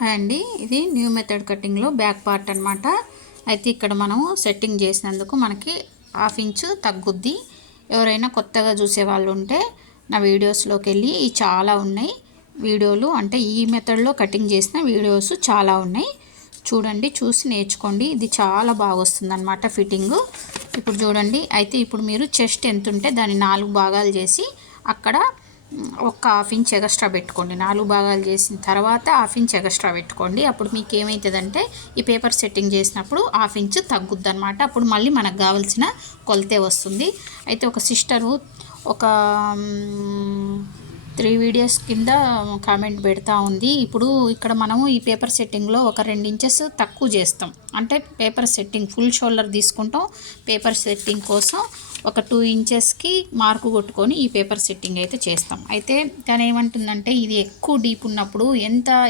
Hi అండి, ఇది new method కటింగ్లో back part అనమాట. అయితే ఇక్కడ మనము సెట్టింగ్ చేసినందుకు మనకి 1/2 ఇంచు తగ్గుద్ది. ఎవరైనా కొత్తగా చూసే వాళ్ళు ఉంటే నా వీడియోస్లోకి వెళ్ళి చాలా ఉన్నాయి వీడియోలు, అంటే ఈ మెథడ్లో కటింగ్ చేసిన వీడియోస్ చాలా ఉన్నాయి, చూడండి, చూసి నేర్చుకోండి. ఇది చాలా బాగా వస్తుంది అనమాట ఫిట్టింగు. ఇప్పుడు చూడండి, అయితే ఇప్పుడు మీరు చెస్ట్ ఎంత ఉంటే దాన్ని 4 భాగాలు చేసి అక్కడ ఒక 1/2 ఇంచ్ ఎక్స్ట్రా పెట్టుకోండి. 4 భాగాలు చేసిన తర్వాత 1/2 ఇంచ్ ఎక్స్ట్రా పెట్టుకోండి. అప్పుడు మీకు ఏమవుతుందంటే ఈ పేపర్ సెట్టింగ్ చేసినప్పుడు 1/2 ఇంచ్ తగ్గుద్ది అనమాట. అప్పుడు మళ్ళీ మనకు కావాల్సిన కొలతే వస్తుంది. అయితే ఒక సిస్టరు ఒక 3 వీడియోస్ కింద కామెంట్ పెడతా ఉంది. ఇప్పుడు ఇక్కడ మనము ఈ పేపర్ సెట్టింగ్లో ఒక 2 ఇంచెస్ తక్కువ చేస్తాం, అంటే పేపర్ సెట్టింగ్ ఫుల్ షోల్డర్ తీసుకుంటాం. పేపర్ సెట్టింగ్ కోసం ఒక 2 ఇంచెస్కి మార్కు కొట్టుకొని ఈ పేపర్ సెట్టింగ్ అయితే చేస్తాం. అయితే తను ఏమంటుందంటే ఇది ఎక్కువ డీప్ ఉన్నప్పుడు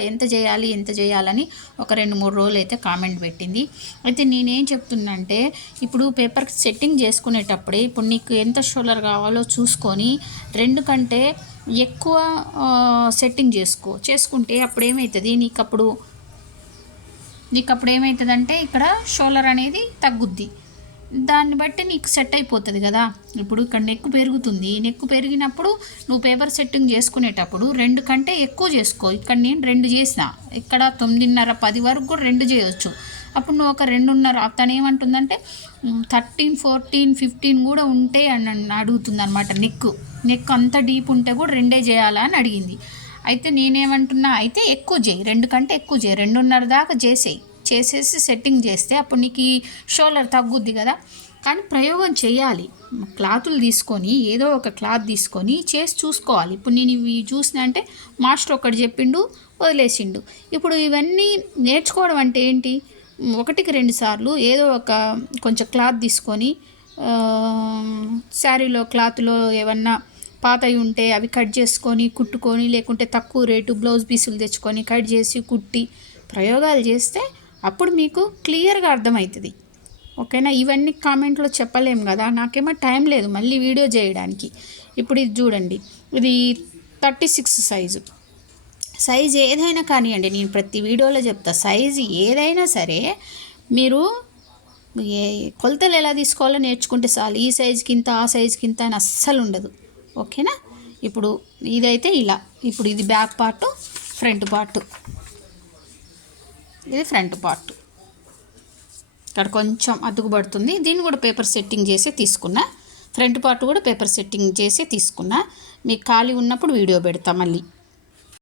ఎంత చేయాలని ఒక 2-3 రోజులు అయితే కామెంట్ పెట్టింది. అయితే నేనేం చెప్తున్నంటే ఇప్పుడు పేపర్ సెట్టింగ్ చేసుకునేటప్పుడే ఇప్పుడు నీకు ఎంత షోల్డర్ కావాలో చూసుకొని 2 కంటే ఎక్కువ సెట్టింగ్ చేసుకుంటే అప్పుడు ఏమవుతుంది, నీకు అప్పుడు ఏమవుతుందంటే ఇక్కడ షోల్డర్ అనేది తగ్గుద్ది. దాన్ని బట్టి నీకు సెట్ అయిపోతుంది కదా. ఇప్పుడు ఇక్కడ నెక్ పెరుగుతుంది, నెక్ పెరిగినప్పుడు నువ్వు పేపర్ సెట్టింగ్ చేసుకునేటప్పుడు 2 కంటే ఎక్కువ చేసుకో. ఇక్కడ నేను 2 చేసిన, ఇక్కడ 9:30-10 వరకు కూడా 2 చేయొచ్చు. అప్పుడు నువ్వు ఒక 2:30, తను ఏమంటుందంటే 13, 14, 15 కూడా ఉంటే అని అడుగుతుంది అనమాట. నెక్ అంత డీప్ ఉంటే కూడా 2 చేయాలా అని అడిగింది. అయితే నేనేమంటున్నా, అయితే ఎక్కువ చేయి, 2 కంటే ఎక్కువ చేయి, 2:30 దాకా చేసేసి సెట్టింగ్ చేస్తే అప్పుడు నీకు ఈ షోల్డర్ తగ్గుద్ది కదా. కానీ ప్రయోగం చేయాలి, క్లాతులు తీసుకొని ఏదో ఒక క్లాత్ తీసుకొని చేసి చూసుకోవాలి. ఇప్పుడు నేను ఇవి చూసిన అంటే మాస్టర్ ఒకటి చెప్పిండు, వదిలేసిండు. ఇప్పుడు ఇవన్నీ నేర్చుకోవడం అంటే ఏంటి, 1-2 సార్లు ఏదో ఒక కొంచెం క్లాత్ తీసుకొని శారీలో క్లాత్లో ఏమన్నా పాతవి ఉంటే అవి కట్ చేసుకొని కుట్టుకొని, లేకుంటే తక్కువ రేటు బ్లౌజ్ పీసులు తెచ్చుకొని కట్ చేసి కుట్టి ప్రయోగాలు చేస్తే అప్పుడు మీకు క్లియర్గా అర్థమవుతుంది. ఓకేనా. ఇవన్నీ కామెంట్లో చెప్పలేము కదా, నాకేమో టైం లేదు మళ్ళీ వీడియో చేయడానికి. ఇప్పుడు ఇది చూడండి, ఇది 36 సైజు ఏదైనా కానివ్వండి, నేను ప్రతి వీడియోలో చెప్తా, సైజు ఏదైనా సరే మీరు కొలతలు ఎలా తీసుకోవాలో నేర్చుకుంటే చాలు. ఈ సైజుకి ఇంత, ఆ సైజుకి ఇంత అని అస్సలు ఉండదు. ఓకేనా. ఇప్పుడు ఇదైతే ఇలా, ఇప్పుడు ఇది బ్యాక్ పార్టు, ఫ్రంట్ పార్టు, ఇది ఫ్రంట్ పార్ట్. ఇక్కడ కొంచెం అతుకుబడుతుంది, దీన్ని కూడా పేపర్ సెట్టింగ్ చేసి తీసుకున్నా. ఫ్రంట్ పార్ట్ కూడా పేపర్ సెట్టింగ్ చేసి తీసుకున్నా. మీకు ఖాళీ ఉన్నప్పుడు వీడియో పెడతా మళ్ళీ.